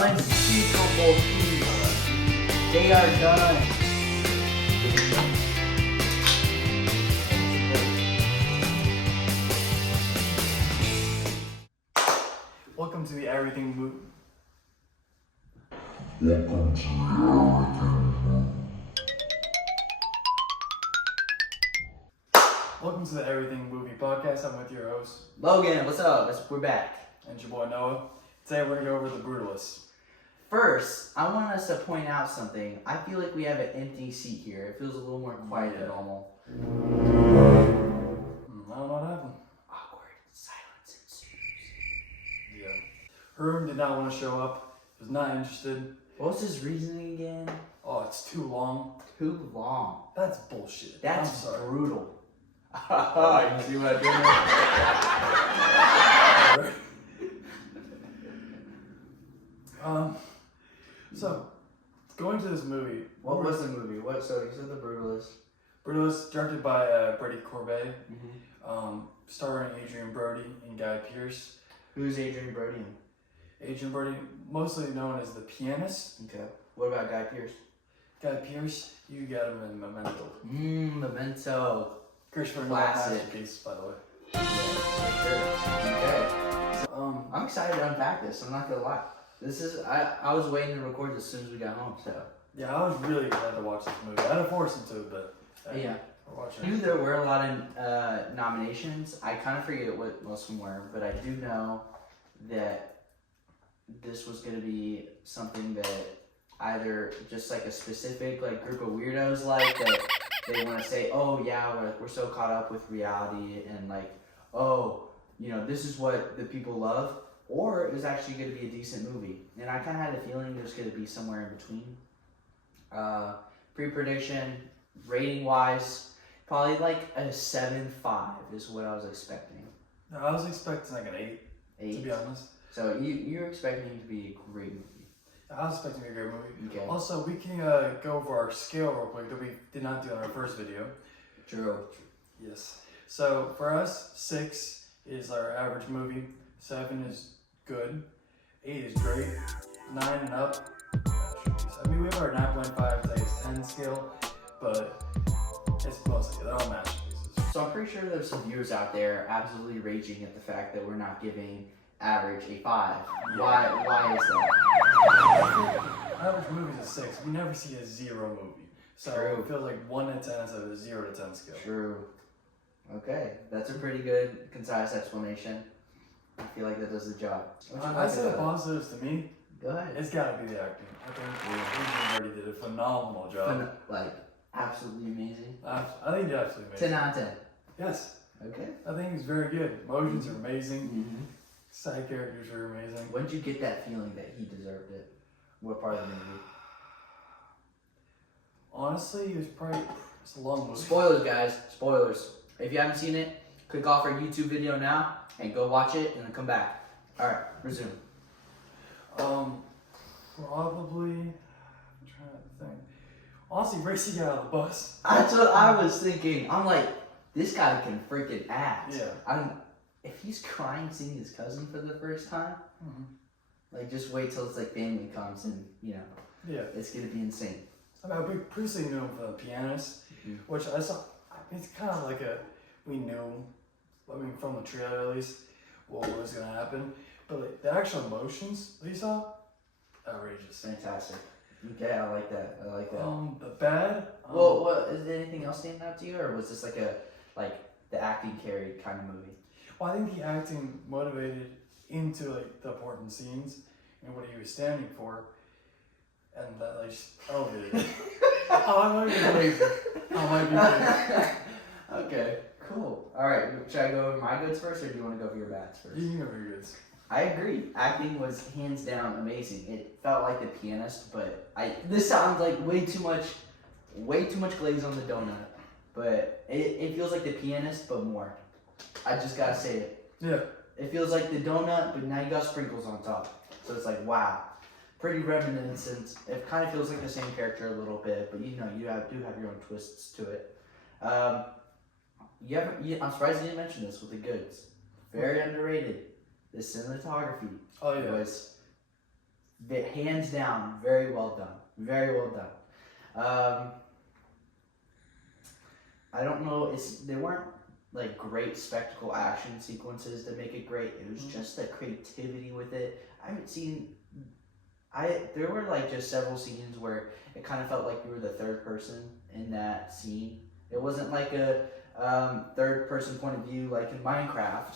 Unspeakable peace. They are done. Welcome to the Everything Movie. Welcome to the Everything Movie Podcast. I'm with your host, Logan, what's up? We're back. and your boy Noah. Today we're going to go over The Brutalist. First, I want us to point out something. I feel like we have an empty seat here. It feels a little more quiet than normal. I don't know what happened. Awkward silence ensues. Yeah. Herm did not want to show up. He was not interested. What was his reasoning again? Oh, it's too long. Too long. That's bullshit. That's I'm sorry. brutal. You see what I did there? So, going to this movie. What was the movie? So you said The Brutalist. Brutalist, directed by Brady Corbet, Mm-hmm. starring Adrian Brody and Guy Pearce. Who's Adrian Brody? Adrian Brody, mostly known as the pianist. Okay. What about Guy Pearce? Guy Pearce, you got him in Memento. Memento. Christopher Nolan Classic. masterpiece, by the way. Yeah, for sure. Okay. So, I'm excited to unpack this. I'm not gonna lie. This is I was waiting to record this as soon as we got home. So yeah, I was really glad to watch this movie. I had to force him to, but yeah. we're watching I knew there were a lot of nominations. I kind of forget what most of them were, but I do know that this was gonna be something that either just like a specific like group of weirdos like that they want to say, oh yeah, we're so caught up with reality and like, oh, you know, this is what the people love. Or it was actually going to be a decent movie. And I kind of had a feeling it was going to be somewhere in between. Pre-prediction, rating-wise, probably like a 7.5 is what I was expecting. No, I was expecting like an 8, 8? to be honest. So you're expecting it to be a great movie. I was expecting a great movie. Okay. Also, we can go over our scale real quick that we did not do in our first video. True. Yes. So for us, 6 is our average movie. 7 is good. 8 is great. 9 and up, masterpiece. I mean, we have our 9.5 to 10 scale, but it's mostly, they're all masterpieces. So I'm pretty sure there's some viewers out there absolutely raging at the fact that we're not giving average a 5. Yeah. Why is that? Average movie's a 6. We never see a 0 movie. So True. it feels like 1 to 10 instead of a 0 to 10 scale. True. Okay, that's a pretty good, concise explanation. I feel like that does the job. I said the positives to me. Go ahead. It's got to be the acting. I think Adrian Brody did a phenomenal job. Like, absolutely amazing. I think he did absolutely 10 amazing. out of 10. Yes. Okay. I think he's very good. Emotions are amazing. Mm-hmm. Side characters are amazing. When did you get that feeling that he deserved it? What part of the movie? Honestly, he was probably. It's a long movie. Spoilers, guys. Spoilers. If you haven't seen it, click off our YouTube video now and go watch it and then come back. Alright, resume. Probably. I'm trying to think. Honestly, Racy got out of the bus. That's what I was thinking. I'm like, this guy can freaking act. Yeah. If he's crying seeing his cousin for the first time, Mm-hmm. like just wait till it's like family comes and you know, Yeah. it's gonna be insane. I mean, we previously knew him for the pianist, which I saw. It's kind of like we knew, I mean, from the trailer at least, what was going to happen. But like, the actual emotions that you saw, outrageous. Fantastic. Okay, I like that. The bad. Well, what is there anything else standing out to you, or was this like the acting carried kind of movie? Well, I think the acting motivated into like the important scenes and what he was standing for, and that like just elevated it. I might be crazy. Okay, cool. All right, should I go over my goods first, or do you want to go over your bads first? You can go for your goods. I agree. Acting was hands down amazing. It felt like The Pianist, but this sounds like way too much glaze on the donut. But it feels like The Pianist, but more. I just gotta say it. Yeah. It feels like the donut, but now you got sprinkles on top. So it's like, wow. Pretty reminiscent. It kind of feels like the same character a little bit, but you know, do have your own twists to it. I'm surprised you didn't mention this with the goods. Very underrated. The cinematography Oh yeah. was hands down, very well done. Very well done. I don't know. They weren't like great spectacle action sequences that make it great. It was just the creativity with it. I haven't seen. There were like just several scenes where it kind of felt like you were the third person in that scene. It wasn't like a third person point of view like in Minecraft,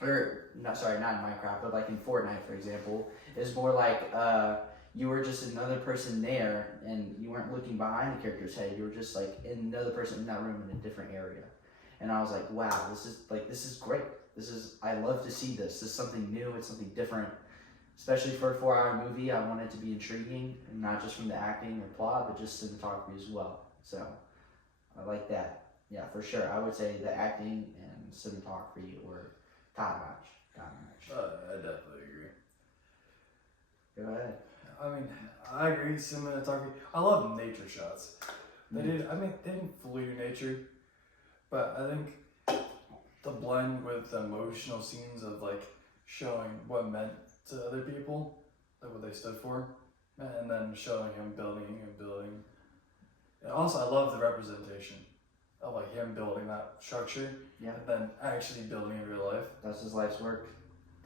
or not in Minecraft, but like in Fortnite, for example. It's more like you were just another person there, and you weren't looking behind the character's head. You were just like another person in that room in a different area. And I was like, wow, this is great. I love to see this. This is something new. It's something different. Especially for a 4-hour movie, I want it to be intriguing, and not just from the acting or plot, but just cinematography as well. So I like that. Yeah, for sure. I would say the acting and cinematography were top notch. I definitely agree. Go ahead. I mean, I agree. Cinematography. I love nature shots. They didn't fully do nature, but I think the blend with the emotional scenes of like showing what meant to other people, like what they stood for, and then showing him building and building. And also, I love the representation of like him building that structure, Yeah. and then actually building in real life. That's his life's work.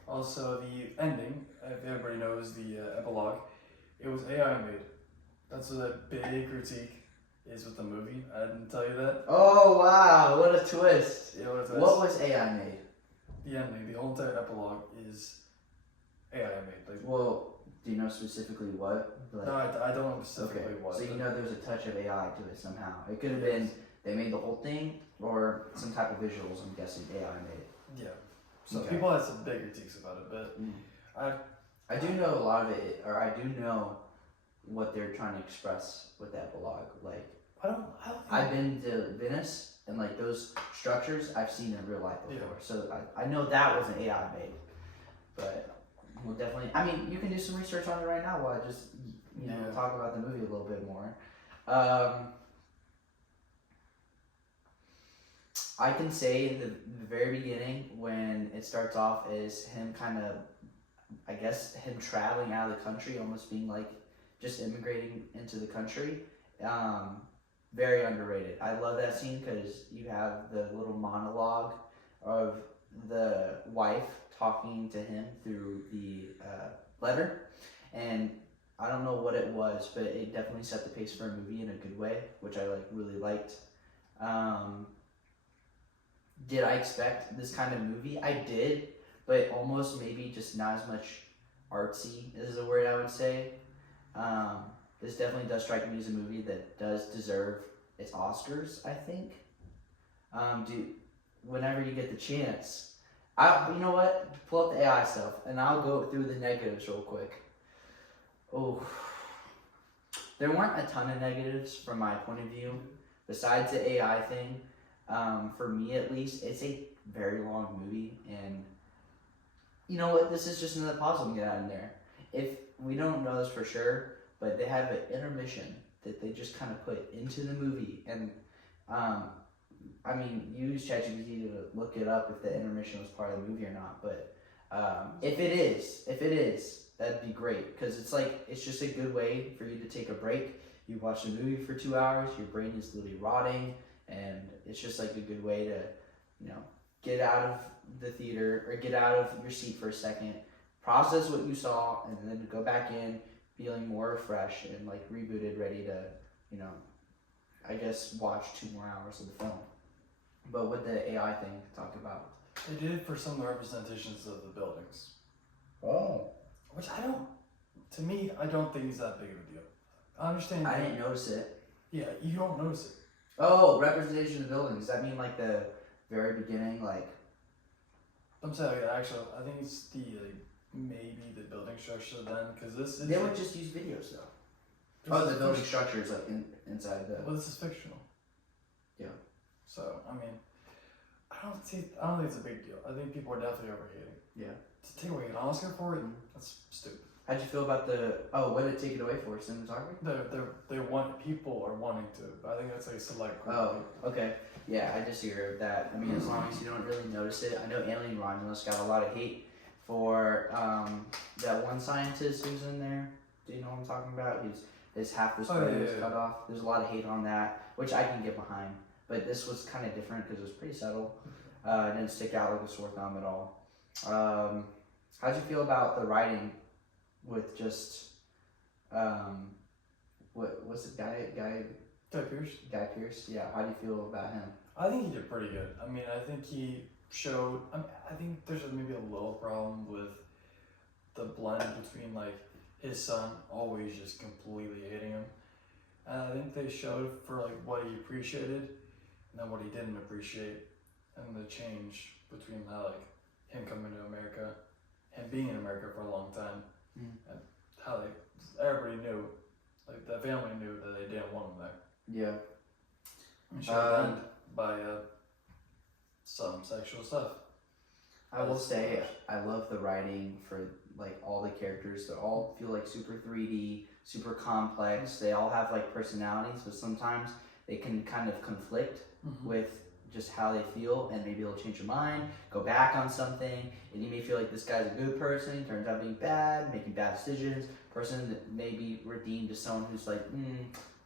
Also, the ending, if everybody knows the epilogue, it was AI made. That's what a big critique is with the movie. I didn't tell you that. Oh wow, what a twist. Yeah, what was AI made? The ending, the whole entire epilogue is AI made. Like, Well, do you know specifically what? Like, no, I don't know specifically what. So you know there's a touch of AI to it somehow. It could have been they made the whole thing, or some type of visuals. I'm guessing AI made. Yeah. So Okay. people had some big critiques about it, but I do know a lot of it, or I do know what they're trying to express with that epilogue. Like, I don't think I've been to Venice, and like those structures I've seen in real life before. Yeah. So I know that wasn't AI made, but we'll definitely. I mean, you can do some research on it right now while I just talk about the movie a little bit more. I can say in the very beginning when it starts off is him kind of, I guess, him traveling out of the country, almost being like just immigrating into the country. Very underrated. I love that scene because you have the little monologue of the wife talking to him through the letter, and I don't know what it was, but it definitely set the pace for a movie in a good way, which I really liked. Did I expect this kind of movie? I did, but almost maybe just not as much artsy is the word I would say. This definitely does strike me as a movie that does deserve its Oscars, I think. Whenever you get the chance, you know what? Pull up the AI stuff, and I'll go through the negatives real quick. Oh, there weren't a ton of negatives from my point of view, besides the AI thing. For me at least, it's a very long movie, and you know what? This is just another positive to get out in there. If we don't know this for sure, but they have an intermission that they just kind of put into the movie, and I mean, use ChatGPT to look it up if the intermission was part of the movie or not. But if it is, that'd be great because it's just a good way for you to take a break. You watch the movie for 2 hours, your brain is literally rotting. And it's just like a good way to, get out of the theater or get out of your seat for a second, process what you saw, and then go back in feeling more refreshed and like rebooted, ready to, I guess watch 2 more hours of the film. But with the AI thing, talk about. they did it for some of the representations of the buildings, Oh. which I don't think is that big of a deal. I understand. I didn't notice it. Yeah, you don't notice it. Oh, representation of the building. Does that mean like the very beginning, like? I'm saying, actually, I think it's maybe the building structure then, because this is. They would just use videos though. Oh, the building structure is like inside the. Well, this is fictional. Yeah. So I mean, I don't think it's a big deal. I think people are definitely overhating. Yeah. To take away an Oscar for it, that's stupid. How'd you feel about what did it take it away for? Cinematography? People are wanting to. I think that's like a select group. Oh, okay. Yeah, I disagree with that. I mean, as long as you don't really notice it. I know Alien Romulus got a lot of hate for that one scientist who's in there. Do you know what I'm talking about? His half his brain was cut off. There's a lot of hate on that, which I can get behind. But this was kind of different because it was pretty subtle. It didn't stick out like a sore thumb at all. How'd you feel about the writing with just what's the guy Pierce. Guy Pearce? Yeah. How do you feel about him? I think he did pretty good. I mean, I think he showed. I think there's maybe a little problem with the blend between like his son always just completely hating him, and I think they showed for like what he appreciated and then what he didn't appreciate, and the change between how like him coming to America, him being in America for a long time, and how everybody knew, like the family knew that they didn't want him there. Yeah. And showed end by some sexual stuff. I will say I love the writing for like all the characters. They all feel like super 3D, super complex. They all have like personalities, but sometimes they can kind of conflict with just how they feel, and maybe they'll change your mind, go back on something, and you may feel like this guy's a good person, turns out being bad, making bad decisions. Person that may be redeemed to someone who's like,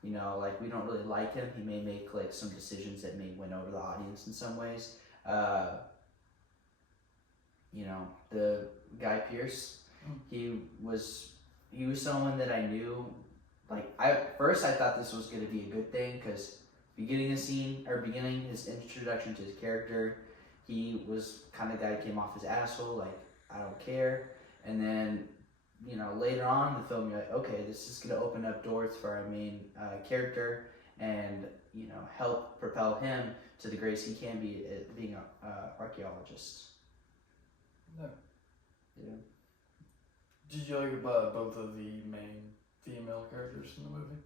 you know, like we don't really like him. He may make like some decisions that may win over the audience in some ways. You know, the Guy Pearce, he was someone that I knew. Like first I thought this was gonna be a good thing because beginning his introduction to his character, he was kind of guy who came off his asshole, like I don't care, and then you know later on in the film you're like, okay, this is gonna open up doors for our main character and you know help propel him to the grace he can be at being an archaeologist. No. Yeah. Did you like both of the main female characters in the movie?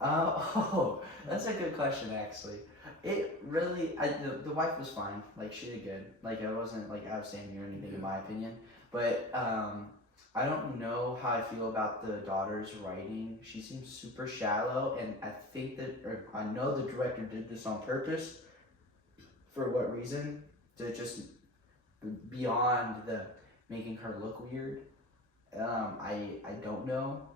Oh, that's a good question actually. It really, the wife was fine. Like she did good. Like I wasn't like outstanding or anything in my opinion. But I don't know how I feel about the daughter's writing. She seems super shallow, and I think or I know the director did this on purpose. For what reason? To just beyond the making her look weird. I don't know.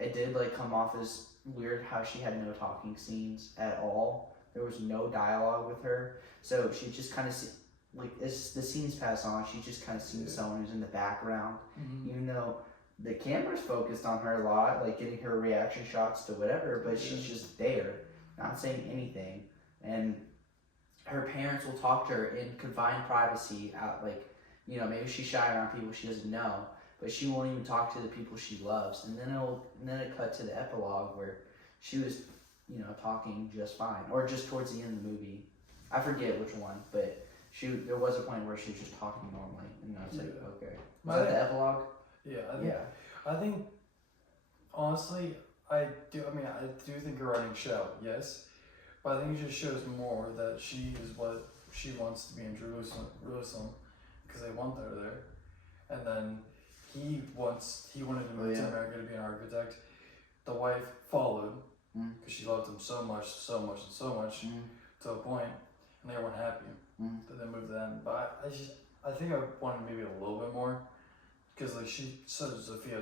It did like come off as weird how she had no talking scenes at all. There was no dialogue with her, so she just kind of like as the scenes pass on, she just kind of seems someone who's in the background, even though the camera's focused on her a lot, like getting her reaction shots to whatever, but she's just there, not saying anything, and her parents will talk to her in confined privacy out like, you know, maybe she's shy around people she doesn't know, but she won't even talk to the people she loves. And then it cut to the epilogue where she was, you know, talking just fine, or just towards the end of the movie. I forget which one, but there was a point where she was just talking normally, and I was like, okay. Was that the epilogue? Yeah. I think honestly, I do think her writing shit out, yes. But I think it just shows more that she is what she wants to be in Jerusalem, because they want her there. And then he wanted to move to America to be an architect. The wife followed because she loved him so much, to a point, and they weren't happy. So they moved to them. But I think I wanted maybe a little bit more, because like she said Sophia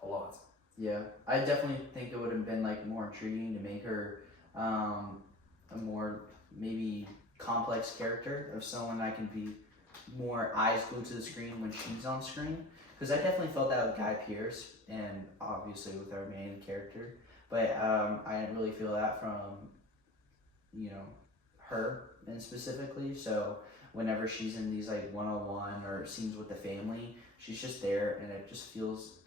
a lot. Yeah, I definitely think it would have been like more intriguing to make her a more maybe complex character of someone I can be more eyes glued to the screen when she's on screen, because I definitely felt that with Guy Pearce and obviously with our main character, but I didn't really feel that from, you know, her and specifically. So whenever she's in these like one-on-one or scenes with the family, she's just there, and it just feels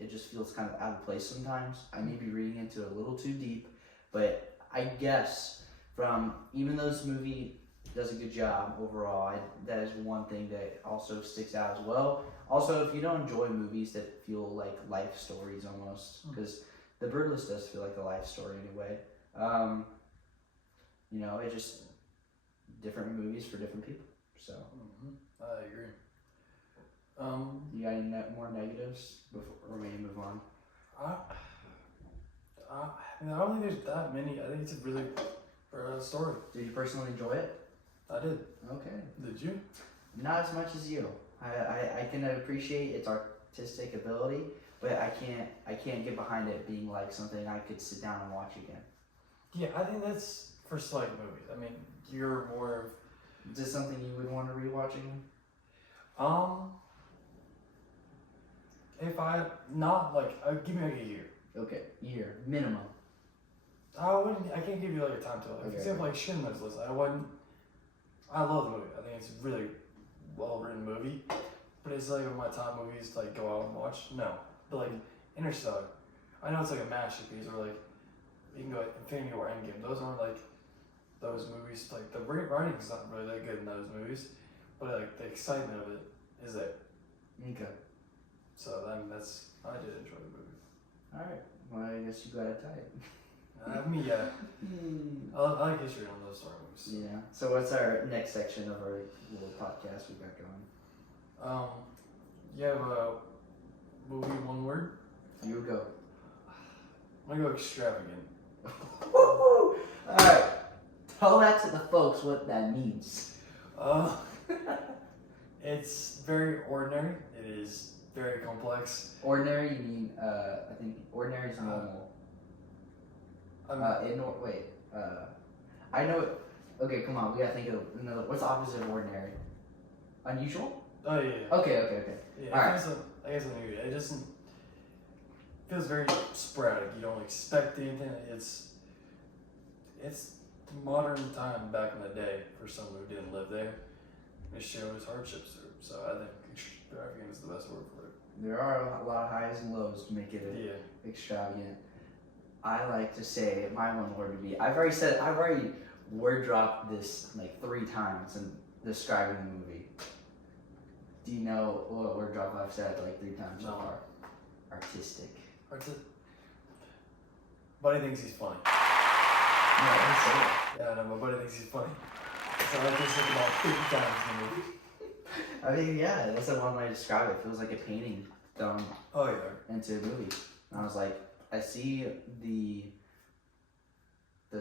kind of out of place sometimes. I may be reading into it a little too deep, but I guess from, even though this movie does a good job overall, that is one thing that also sticks out as well. Also, if you don't enjoy movies that feel like life stories almost, because The Brutalist does feel like a life story in a way. You know, it just different movies for different people. So I agree. You got any more negatives before we move on? I don't think there's that many. I think it's a really story. Did you personally enjoy it? I did. Okay. Did you? Not as much as you. I can appreciate its artistic ability, but I can't get behind it being like something I could sit down and watch again. Yeah, I think that's for select movies. I mean, you're more of Is this something you would want to rewatch again? If I not like, give me like a year. Okay, year minimum. I can't give you like a time to like. For Okay. example, like Schindler's List. I wouldn't. I love the movie. I think it's a really well written movie. But it's like one of my top movies to like go out and watch. No, but like Interstellar. I know it's like a masterpiece, or like you can go like Infinity War, Endgame. Those aren't like those movies. Like the writing's not really that good in those movies, but like the excitement of it is there. Okay. So then I did enjoy the movie. All right. Well, I guess you got it tight. Yeah. I like history on those sort of movies. Yeah. So what's our next section of our little podcast we got going? You have a movie, one word? You go. I'm gonna go extravagant. Woo! Alright. Tell that to the folks what that means. It's very ordinary. It is very complex. Ordinary, you mean, I think ordinary is normal. I know it. Okay, come on, we gotta think of another. What's the opposite of ordinary? Unusual? Oh yeah. Okay. Yeah, All right. I guess it doesn't feels very sporadic. You don't expect anything. It's modern time back in the day for someone who didn't live there. It shows hardships through. So I think extravagant is the best word for it. There are a lot of highs and lows to make it extravagant. I like to say my one word would be. I've already word dropped this like 3 times in describing the movie. Do you know what word drop I've said like 3 times so far? Artistic. Buddy thinks he's funny. No, I didn't say it. Yeah, I know, my buddy thinks he's funny. So I just think about 50 times in the movie. I mean, yeah, that's the one way to describe it. It feels like a painting thrown into a movie. And I was like, I see the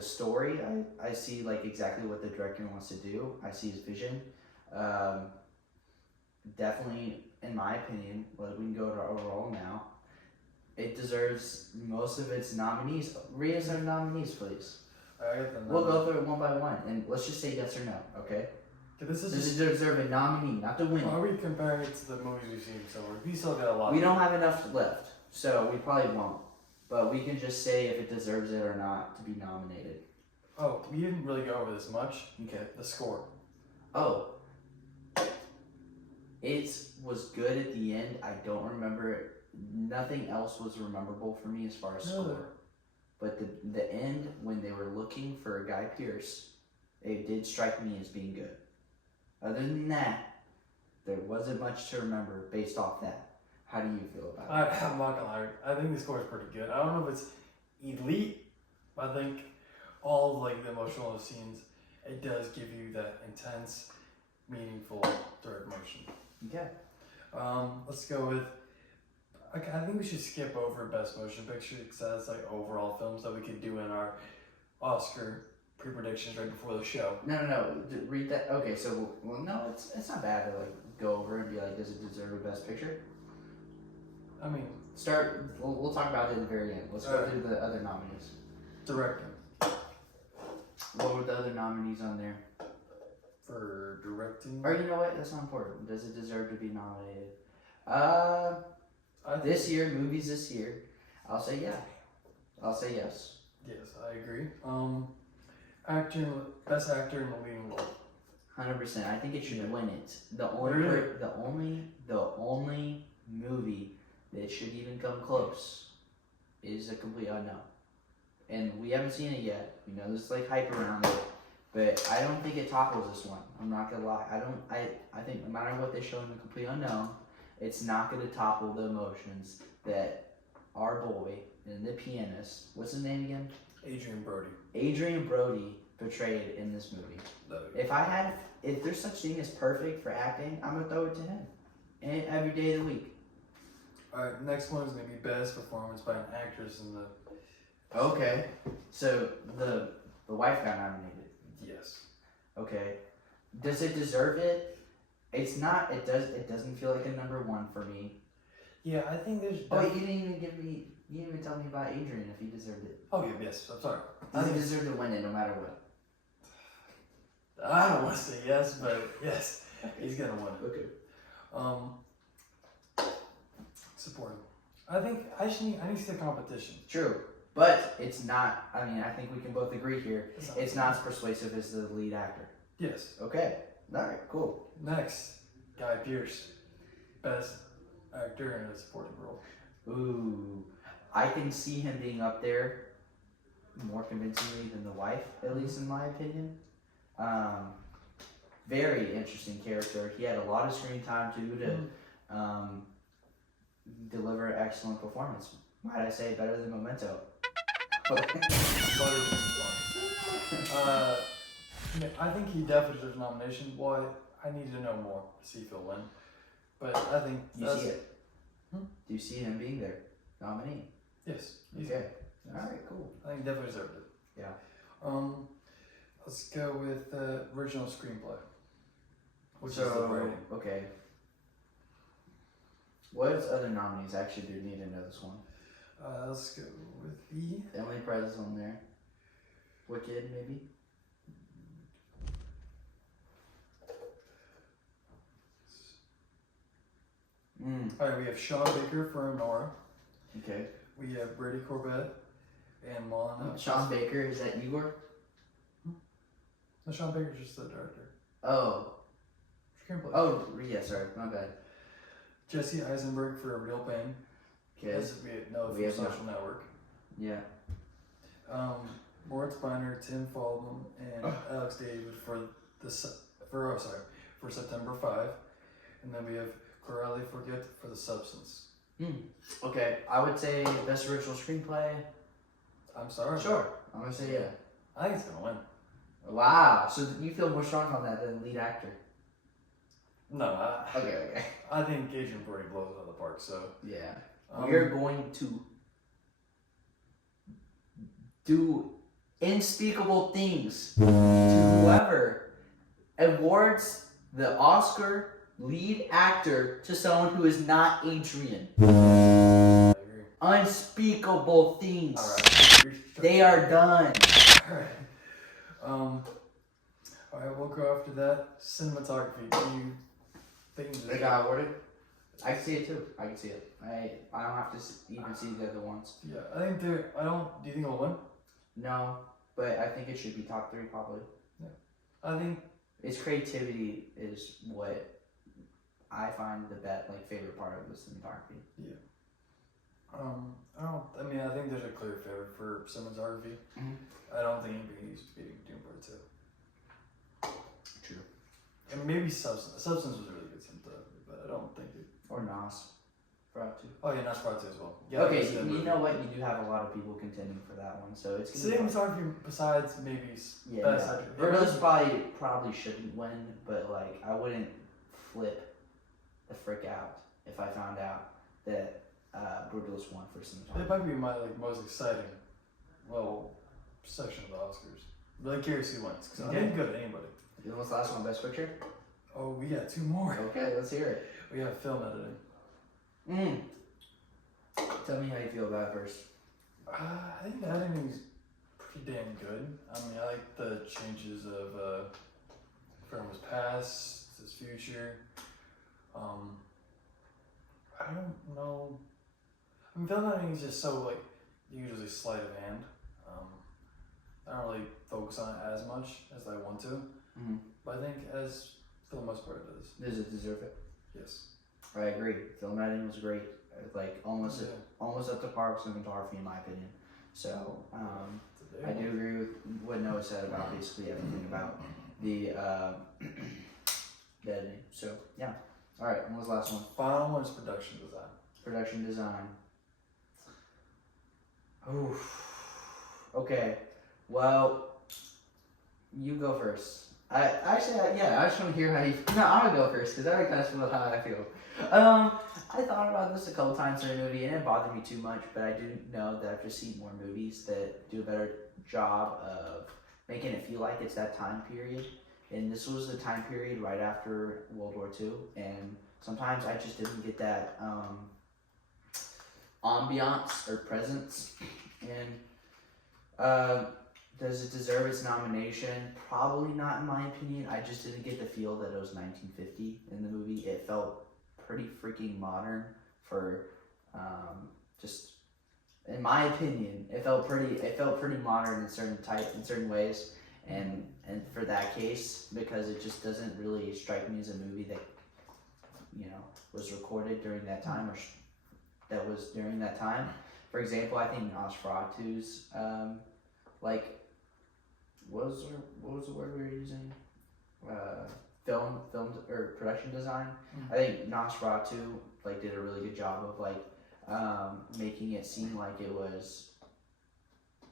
story. I see like exactly what the director wants to do. I see his vision. Definitely, in my opinion, like we can go to our overall now. It deserves most of its nominees. Read us our nominees, please. We'll go through it one by one, and let's just say yes or no, okay? This is Does it deserve a nominee, not the winner? Are we comparing it to the movies we've seen so far? We still got a lot. We don't have enough left, so we probably won't. But we can just say if it deserves it or not to be nominated. Oh, we didn't really go over this much. Okay. The score. Oh. It was good at the end. I don't remember it. Nothing else was rememberable for me as far as score. But the end, when they were looking for Guy Pearce, it did strike me as being good. Other than that, there wasn't much to remember based off that. How do you feel about it? I'm not gonna lie. I think the score is pretty good. I don't know if it's elite. I think all of like the emotional scenes, it does give you that intense, meaningful direct motion. Okay. Let's go with. I think we should skip over Best Motion Picture because that's like overall films that we could do in our Oscar pre-predictions right before the show. No. Read that. Okay, so no, it's not bad to like go over and be like, does it deserve a Best Picture? I mean, We'll talk about it at the very end. Let's go through the other nominees. Directing. What were the other nominees on there? For directing. Or you know what? That's not important. Does it deserve to be nominated? Movies this year. I'll say yeah. I'll say yes. Yes, I agree. Best actor in the leading role. 100%. I think it should win it. The only movie that should even come close is A Complete Unknown. And we haven't seen it yet. You know, there's like hype around it. But I don't think it topples this one. I'm not gonna lie. I think no matter what they show in The Complete Unknown, it's not gonna topple the emotions that our boy and the pianist, what's his name again? Adrian Brody portrayed in this movie. If there's such thing as perfect for acting, I'm gonna throw it to him. And every day of the week. Alright, next one is gonna be best performance by an actress in the. Okay. So the wife got nominated. Yes. Okay. Does it deserve it? It's not. It doesn't feel like a number one for me. Yeah, I think there's. Oh, wait, you didn't even give me. You didn't even tell me about Adrian if he deserved it. Oh yeah, yes. I'm sorry. I He think deserved to win it no matter what. I don't want to say yes, but yes, he's gonna win it. Okay. Support him. I think I need to see a competition. True, but it's not. I mean, I think we can both agree here. It's not as persuasive as the lead actor. Yes. Okay. All right. Cool. Next, Guy Pearce, best actor in a supporting role. Ooh, I can see him being up there more convincingly than the wife, at least in my opinion. Very interesting character. He had a lot of screen time too to deliver an excellent performance. Might I say better than Memento? I think he definitely deserves a nomination. Why? I need to know more to see if he'll win. But I think You see it? Do you see him being there? Nominee? Yes. Okay. Alright, cool. I think he definitely deserved it. Yeah. Let's go with original screenplay. Which is the So, rating. okay. What other nominees? I actually do need to know this one. Let's go with the Emily Perez is on there. Wicked, maybe? Alright, we have Sean Baker for Nora. Okay. We have Brady Corbett and Moana. Sean Baker, is that Igor? No, Sean Baker's just the director. Oh. Screenplay. Oh, yeah, sorry. My bad. Jesse Eisenberg for Real Pain. Okay. As we know We from have Social Network. Yeah. Moritz Beiner, Tim Feldman, and Alex David for September 5. And then we have Corelli for Gift for The Substance. Okay, I would say best original screenplay. I'm sorry. Sure. I'm gonna say yeah. I think it's gonna win. Wow. So you feel more strong on that than lead actor? No, Okay. I think Adrian Brody blows it out of the park. So Yeah. We're going to do unspeakable things to whoever awards the Oscar lead actor to someone who is not Adrian. I agree. Unspeakable things. All right. They are done. All right, we'll go after that. Cinematography. Do you think They got awarded? I can see it too. I can see it. I don't have to even see the other ones. Yeah, I think they're. I don't. Do you think it'll win? No, but I think it should be top 3 probably. I think Its creativity is what I find the favorite part of the cinematography. Yeah. I mean, I think there's a clear favorite for cinematography. I don't think anybody needs to be Doom Part 2. True. And maybe Substance. Substance was really good cinematography, but I don't think it. Or Nas. Part 2. Oh yeah, Nas Part 2 as well. Yeah, Okay, that's that you movie. know what? You do have a lot of people contending for that one, so it's gonna be Cinematography besides maybe yeah, best no. actor. Brutalist probably shouldn't win, but I wouldn't flip the frick out if I found out that Brutalist won for It cinematography. might be my most exciting section of the Oscars. Really curious who wins because Okay. I didn't go to anybody. You know what's the last one? Best picture? Oh, we got 2 more. Okay, let's hear it. We have film editing. Tell me how you feel about it first. I think the editing is pretty damn good. I mean, I like the changes of from his past, his future. I don't know. I mean, film editing is just so usually sleight of hand. I don't really focus on it as much as I want to, but I think for the most part it does. Does it deserve it? Yes. I agree. Film editing was great. Almost up to par with cinematography in my opinion. So I do agree with what Noah said about basically everything about the editing. So yeah. All right. What was the last one? Final one is production design. Production design. Oof. Okay. Well, you go first. I just want to hear how you. No, I'm gonna go first because I already kind of feel how I feel. I thought about this a couple times in the movie and it didn't bother me too much, but I do know that I've just seen more movies that do a better job of making it feel like it's that time period and this was the time period right after World War II, and sometimes I just didn't get that ambiance or presence. And does it deserve its nomination? Probably not, in my opinion. I just didn't get the feel that it was 1950 in the movie. It felt pretty freaking modern for just, in my opinion, it felt pretty modern in certain ways. And for that case, because it just doesn't really strike me as a movie that, you know, was recorded during that time, or that was during that time. For example, I think Nosferatu's like, what was the word we were using? Film or production design. Mm-hmm. I think Nosferatu like did a really good job of like making it seem like it was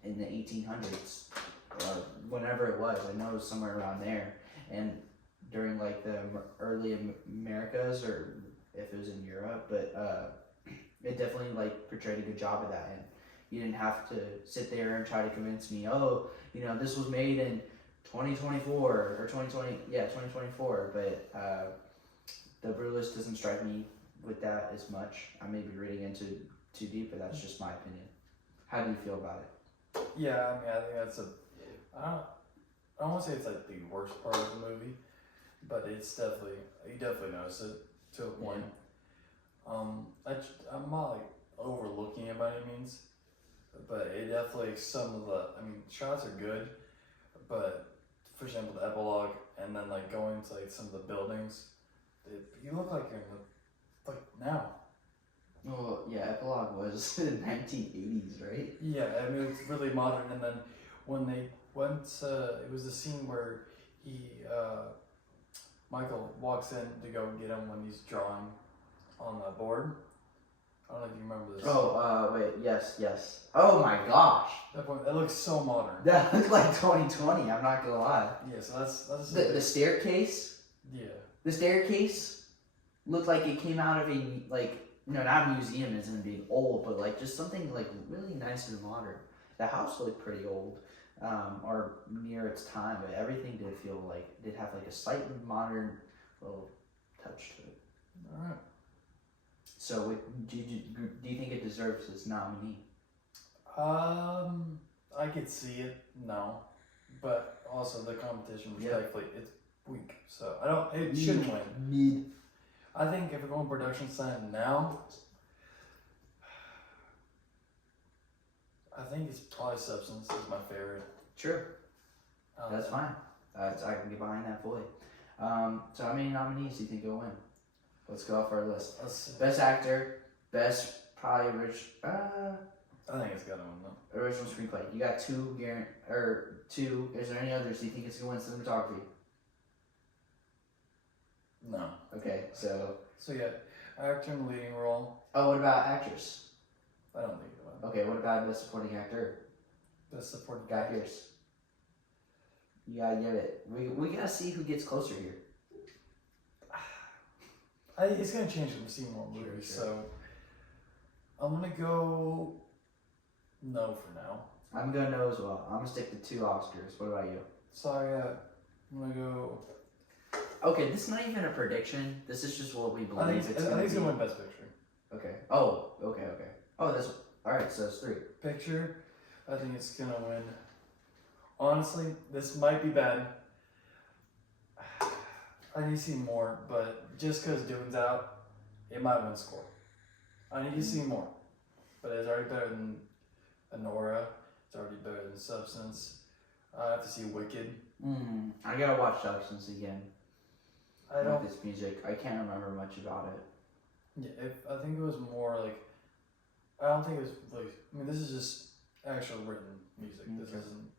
in the 1800s or whenever it was. I know it was somewhere around there, and during like the early Americas, or if it was in Europe, but it definitely like portrayed a good job of that. And you didn't have to sit there and try to convince me, oh, you know, this was made in 2024 or 2024. But the Brutalist doesn't strike me with that as much. I may be reading into too deep, but that's just my opinion. How do you feel about it? Yeah, I mean, I think that's I don't want to say it's like the worst part of the movie, but it's definitely, you definitely notice it to a point. I'm not like overlooking it by any means, but it definitely, some of the, I mean, shots are good, but for example, the epilogue, and then like going to like some of the buildings, you look like you're in the, like now. Well, yeah, epilogue was in the 1980s, right? Yeah, I mean, it's really modern. And then when they went, it was the scene where Michael walks in to go get him when he's drawing on the board. I don't know if you remember this. Oh, wait, yes. Oh my gosh. That looks so modern. That looked like 2020, I'm not gonna lie. Yeah, so that's The staircase? Yeah. The staircase looked like it came out of a, like, you know, not a museum isn't being old, but like just something like really nice and modern. The house looked pretty old, or near its time, but everything did have like a slightly modern little touch to it. All right. So, do you think it deserves its nominee? I could see it, no, but also the competition, respectfully, it's weak. So it shouldn't win. Mid. I think if we're going production design now, I think it's probably Substance is my favorite. Sure. That's fine. I can get behind that fully. So how many nominees do you think you'll win? Let's go off our list. Best actor, best probably I think it's gotta win though. original screenplay. You got two. Is there any others? Do you think it's gonna win cinematography? No. Okay, so yeah, actor in the leading role. oh, what about actress? I don't think it won. Okay, what about best supporting actor? Best supporting Guy Pearce. You gotta give it. We gotta see who gets closer here. It's gonna change when we see more movies, Sure. so I'm gonna go no for now. I'm gonna know as well. I'm gonna stick to 2 Oscars. What about you? Sorry, I'm gonna go. Okay, this is not even a prediction. This is just what we believe I think it's gonna win Best Picture. Okay. Oh, okay. Oh, that's alright, so it's 3. Picture, I think it's gonna win. Honestly, this might be bad. I need to see more, but just because Dune's out, it might win score. I need to see more. But it's already better than Anora. It's already better than Substance. I have to see Wicked. I gotta watch Substance again. I don't. With this music, I can't remember much about it. Yeah, I think it was more like. I don't think it was like. I mean, this is just actual written music. This isn't.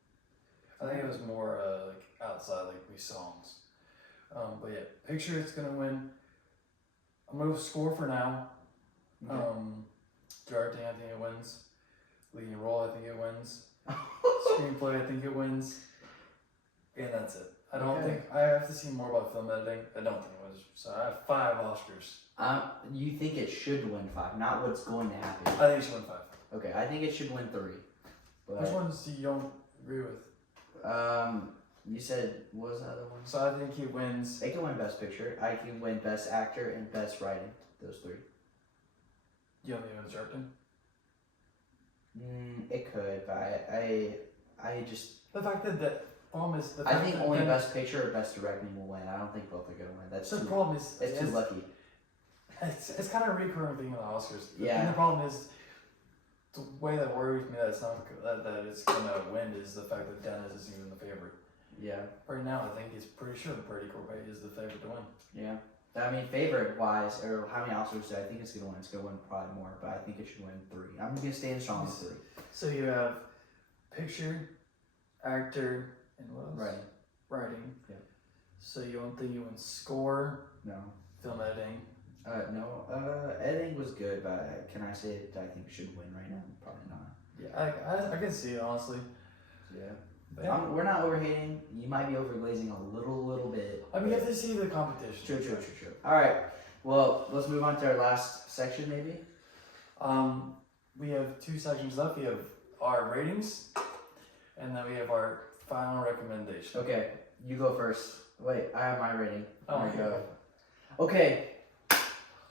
I think it was more like outside, like these songs. But yeah, picture it's gonna win. I'm gonna go score for now. Okay. Directing, I think it wins. Leading role, I think it wins. Screenplay, I think it wins. And that's it. I don't think I have to see more about film editing. I don't think it wins. So I have 5 Oscars. You think it should win 5, not what's going to happen. I think it should win 5. Okay, I think it should win 3. But, Which ones do you don't agree with? You said, what was the other one? So I think he wins. It can win Best Picture. I can win Best Actor and Best Writing. Those three. You only win directing. It could, but I just. The fact that the problem is. I think only Best Picture or Best Directing will win. I don't think both are gonna win. That's the too, problem is. it's too lucky. It's kind of a recurring thing in the Oscars. Yeah. And the problem is, the way that worries me that it's not that it's gonna win is the fact that Dennis isn't even the favorite. Yeah. Right now, I think it's pretty sure Brady Corbett is the favorite to win. Yeah. I mean, favorite wise, or how many Oscars do I think it's gonna win? It's gonna win probably more, but I think it should win 3. I'm gonna stand strong with 3. So you have picture, actor, and what else? Writing. Writing. Yeah. So you don't think you win score? No. Film editing. No. Editing was good, but can I say it? I think should win right now? Probably not. Yeah, I can see it honestly. Yeah. Yeah. We're not overhating. You might be overglazing a little bit. I mean, you have to see the competition. True. All right. Well, let's move on to our last section, maybe. We have 2 sections left. We have our ratings, and then we have our final recommendation. Okay, you go first. Wait, I have my rating. Oh, There we yeah. go. Okay.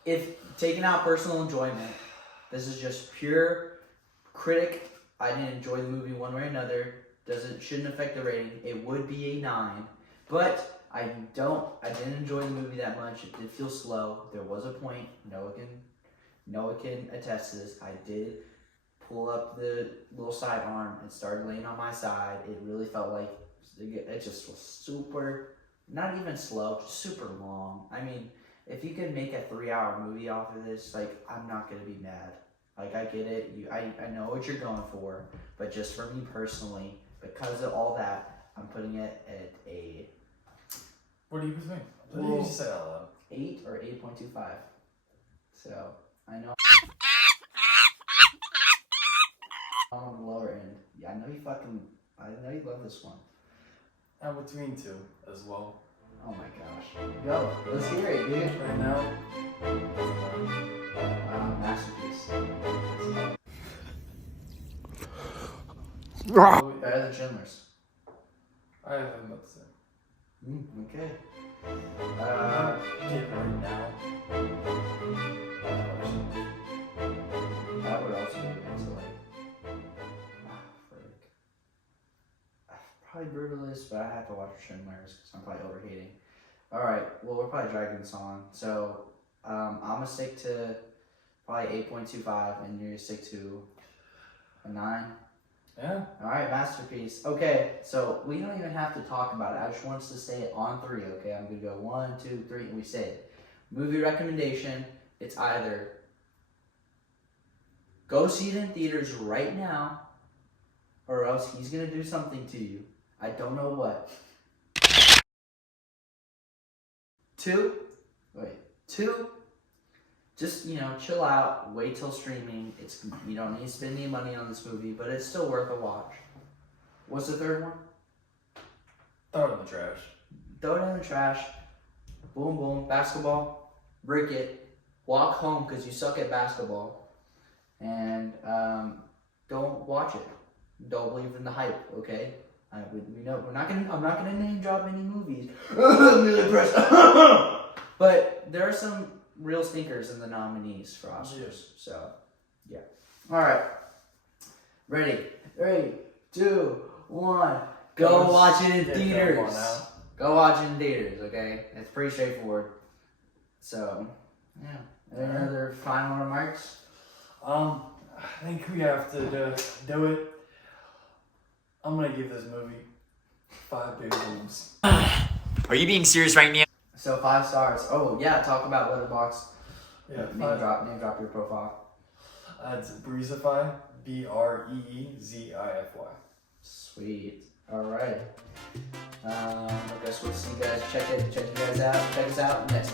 If taking out personal enjoyment, this is just pure critic. I didn't enjoy the movie one way or another. Shouldn't affect the rating. It would be a 9, but I didn't enjoy the movie that much. It did feel slow. There was a point. Noah can attest to this. I did pull up the little sidearm and started laying on my side. It really felt like it just was super, not even slow, just super long. I mean, if you could make a 3-hour movie off of this, like, I'm not gonna be mad. Like, I get it. I know what you're going for, but just for me personally, because of all that, I'm putting it at a. What do you think? What Well, did you say out loud? 8 or 8.25. So I know. On the lower end. Yeah, I know you love this one. I'm between 2 as well. Oh my gosh. Go. Let's hear it, dude. Right now. Masterpiece. Oh, Better than Schindler's. I have nothing to say. Okay. Get right now. That would also be into like. Frick. Probably Brutalist, but I have to watch Schindler's because I'm probably overhating. Alright, well, we're probably dragging this on. So, I'm going to stick to probably 8.25, and you're going to stick to a 9. Yeah. Alright, masterpiece. Okay, so we don't even have to talk about it. I just want us to say it on 3, okay? I'm going to go 1, 2, 3, and we say it. Movie recommendation, it's either go see it in theaters right now, or else he's going to do something to you. I don't know what. 2, just, chill out, wait till streaming. You don't need to spend any money on this movie, but it's still worth a watch. What's the third one? Throw it in the trash. Throw it in the trash. Boom, boom. Basketball. Brick it. Walk home because you suck at basketball. And don't watch it. Don't believe in the hype, okay? We know I'm not gonna name drop any movies. I'm really impressed. But there are some real stinkers in the nominees for Oscars. Yes. So, yeah. All right. Ready? 3, 2, 1. Go watch it in theaters. Go watch it in theaters. Okay, it's pretty straightforward. So, yeah. Any other final remarks? I think we have to do it. I'm gonna give this movie 5 big boobs. Are you being serious right now? So 5 stars. Oh yeah, talk about Letterboxd. Yeah, Name drop your profile. It's Breezify, Breezify. Sweet. All right. I guess we'll see you guys. Check us out next time.